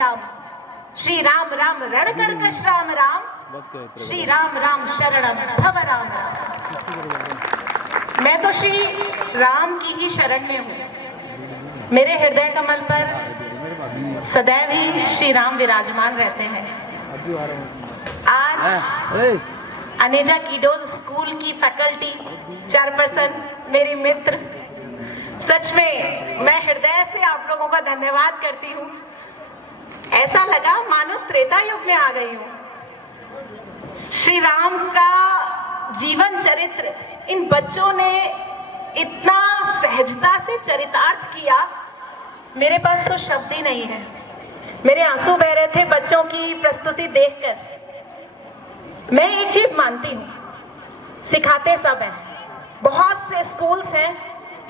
राम श्री राम राम रण कर्कश राम राम श्री राम राम शरणम भव राम राम। मैं तो श्री राम की ही शरण में हूँ। मेरे हृदय कमल पर सदैव ही श्री राम विराजमान रहते हैं। आज अनेजा कीडोज स्कूल की फैकल्टी चेयरपर्सन मेरी मित्र, सच में मैं हृदय से आप लोगों का धन्यवाद करती हूँ। ऐसा लगा मानो त्रेता युग में आ गई हूँ। श्री राम का जीवन चरित्र इन बच्चों ने इतना सहजता से चरितार्थ किया, मेरे पास तो शब्द ही नहीं है। मेरे आंसू बह रहे थे बच्चों की प्रस्तुति देखकर। मैं एक चीज मानती हूँ, सिखाते सब हैं, बहुत से स्कूल्स हैं,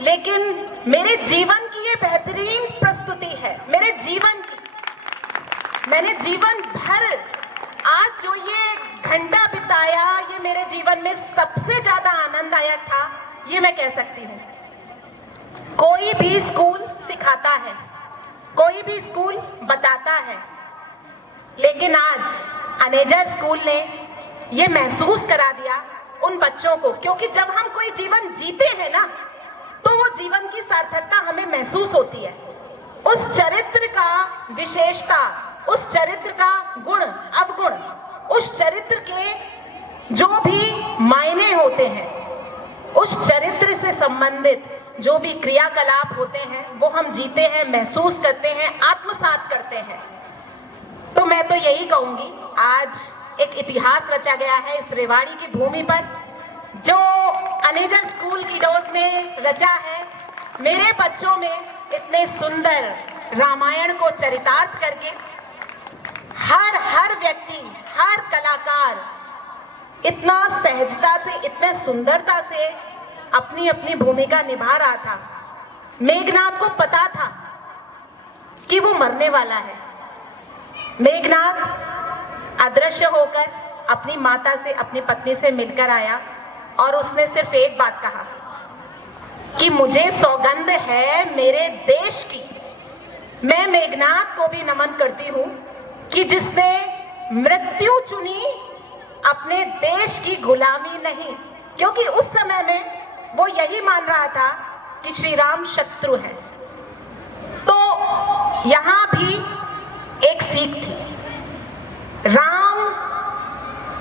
लेकिन मेरे जीवन की ये बेहतरीन प्रस्तुति है। मेरे जीवन की, मैंने जीवन भर आज जो ये घंटा बिताया, ये मेरे जीवन में सबसे ज्यादा आनंददायक था, ये मैं कह सकती हूँ। कोई भी स्कूल सिखाता है, कोई भी स्कूल बताता है, लेकिन आज अनेजा स्कूल ने ये महसूस करा दिया उन बच्चों को, क्योंकि जब हम कोई जीवन जीते हैं ना, तो वो जीवन की सार्थकता हमें महसूस होती है। उस चरित्र का विशेषता, उस चरित्र का गुण अवगुण, उस चरित्र के जो भी मायने होते हैं, उस चरित्र से संबंधित जो भी क्रियाकलाप होते हैं, वो हम जीते हैं, महसूस करते हैं, आत्मसात करते हैं। तो मैं तो यही कहूंगी, आज एक इतिहास रचा गया है इस रेवाड़ी की भूमि पर, जो अनेजा स्कूल कीडोज ने रचा है। मेरे बच्चों में इतने सुंदर रामायण को चरितार्थ करके हर व्यक्ति, हर कलाकार इतना सहजता से, इतने सुंदरता से अपनी अपनी भूमिका निभा रहा था। मेघनाद को पता था कि वो मरने वाला है। मेघनाद अदृश्य होकर अपनी माता से, अपनी पत्नी से मिलकर आया और उसने सिर्फ एक बात कहा कि मुझे सौगंध है मेरे देश की। मैं मेघनाद को भी नमन करती हूँ कि जिसने मृत्यु चुनी, अपने देश की गुलामी नहीं, क्योंकि उस समय में वो यही मान रहा था कि श्री राम शत्रु है। तो यहां भी एक सीख थी। राम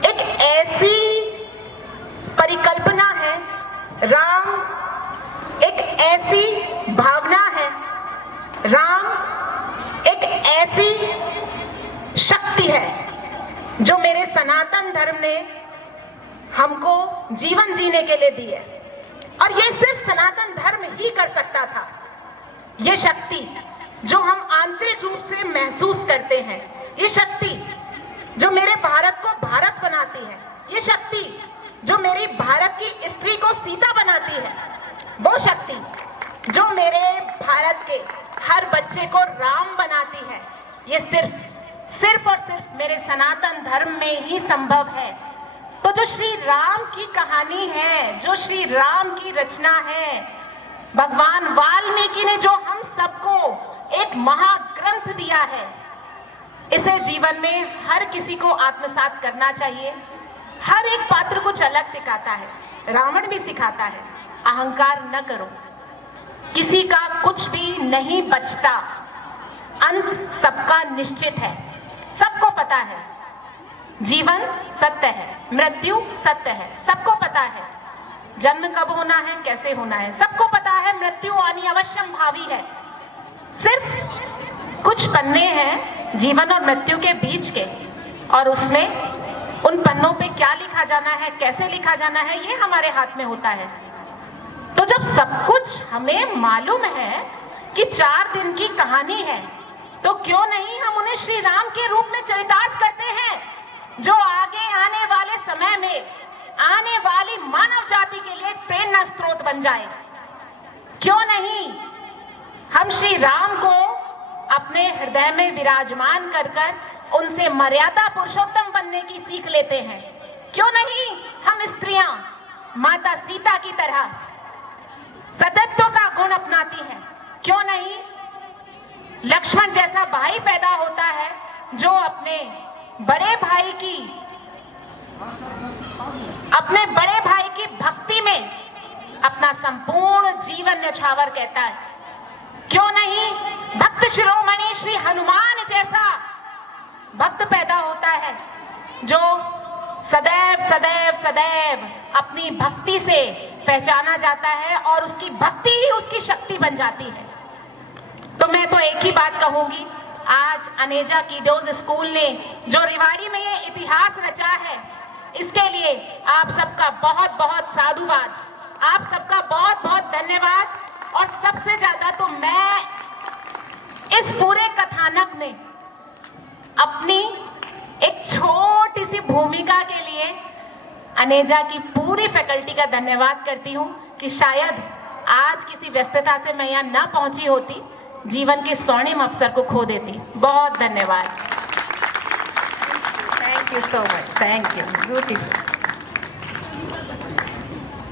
एक ऐसी परिकल्पना है, राम एक ऐसी भावना है, राम एक ऐसी शक्ति है जो मेरे सनातन धर्म ने हमको जीवन जीने के लिए दी है। और ये सिर्फ सनातन धर्म ही कर सकता था। ये शक्ति जो हम आंतरिक रूप से महसूस करते हैं, ये शक्ति जो मेरे भारत को भारत बनाती है, ये शक्ति जो मेरी भारत की स्त्री को सीता बनाती है, वो शक्ति जो मेरे भारत के हर बच्चे को राम बनाती है, ये सिर्फ और सिर्फ मेरे सनातन धर्म में ही संभव है। तो जो श्री राम की कहानी है, जो श्री राम की रचना है, भगवान वाल्मीकि ने जो हम सबको एक महाग्रंथ दिया है, इसे जीवन में हर किसी को आत्मसात करना चाहिए। हर एक पात्र कुछ अलग सिखाता है। रावण भी सिखाता है, अहंकार न करो, किसी का कुछ भी नहीं बचता, अंत सबका निश्चित है, सबको पता है। जीवन सत्य है, मृत्यु सत्य है, सबको पता है। जन्म कब होना है, कैसे होना है, सबको पता है। मृत्यु आनी अवश्यम भावी है। सिर्फ कुछ पन्ने हैं जीवन और मृत्यु के बीच के, और उसमें उन पन्नों पे क्या लिखा जाना है, कैसे लिखा जाना है, ये हमारे हाथ में होता है। तो जब सब कुछ हमें मालूम है कि 4 दिन की कहानी है, तो क्यों नहीं हम उन्हें श्री राम के रूप में चरितार्थ करते हैं, जो आगे आने वाले समय में आने वाली मानव जाति के लिए प्रेरणा स्रोत बन जाए। क्यों नहीं हम श्री राम को अपने हृदय में विराजमान कर उनसे मर्यादा पुरुषोत्तम बनने की सीख लेते हैं। क्यों नहीं हम स्त्रियां माता सीता की तरह सतत्व का गुण अपनाती हैं। क्यों नहीं लक्ष्मण जैसा भाई पैदा होता है जो अपने बड़े भाई की भक्ति में अपना संपूर्ण जीवन न्यौछावर कहता है। क्यों नहीं भक्त शिरोमणि श्री हनुमान जैसा भक्त पैदा होता है जो सदैव सदैव सदैव अपनी भक्ति से पहचाना जाता है और उसकी भक्ति ही उसकी शक्ति बन जाती है। तो मैं तो एक ही बात कहूंगी, आज अनेजा किडोज स्कूल ने जो रेवाड़ी में ये इतिहास रचा है, इसके लिए आप सबका बहुत बहुत साधुवाद, आप सबका बहुत बहुत धन्यवाद। और सबसे ज्यादा तो मैं इस पूरे कथानक में अपनी एक छोटी सी भूमिका के लिए अनेजा की पूरी फैकल्टी का धन्यवाद करती हूँ कि शायद आज किसी व्यस्तता से मैं यहाँ ना पहुंची होती, जीवन के स्वर्णिम अवसर को खो देती। बहुत धन्यवाद। Thank you so much. Thank you. Beautiful.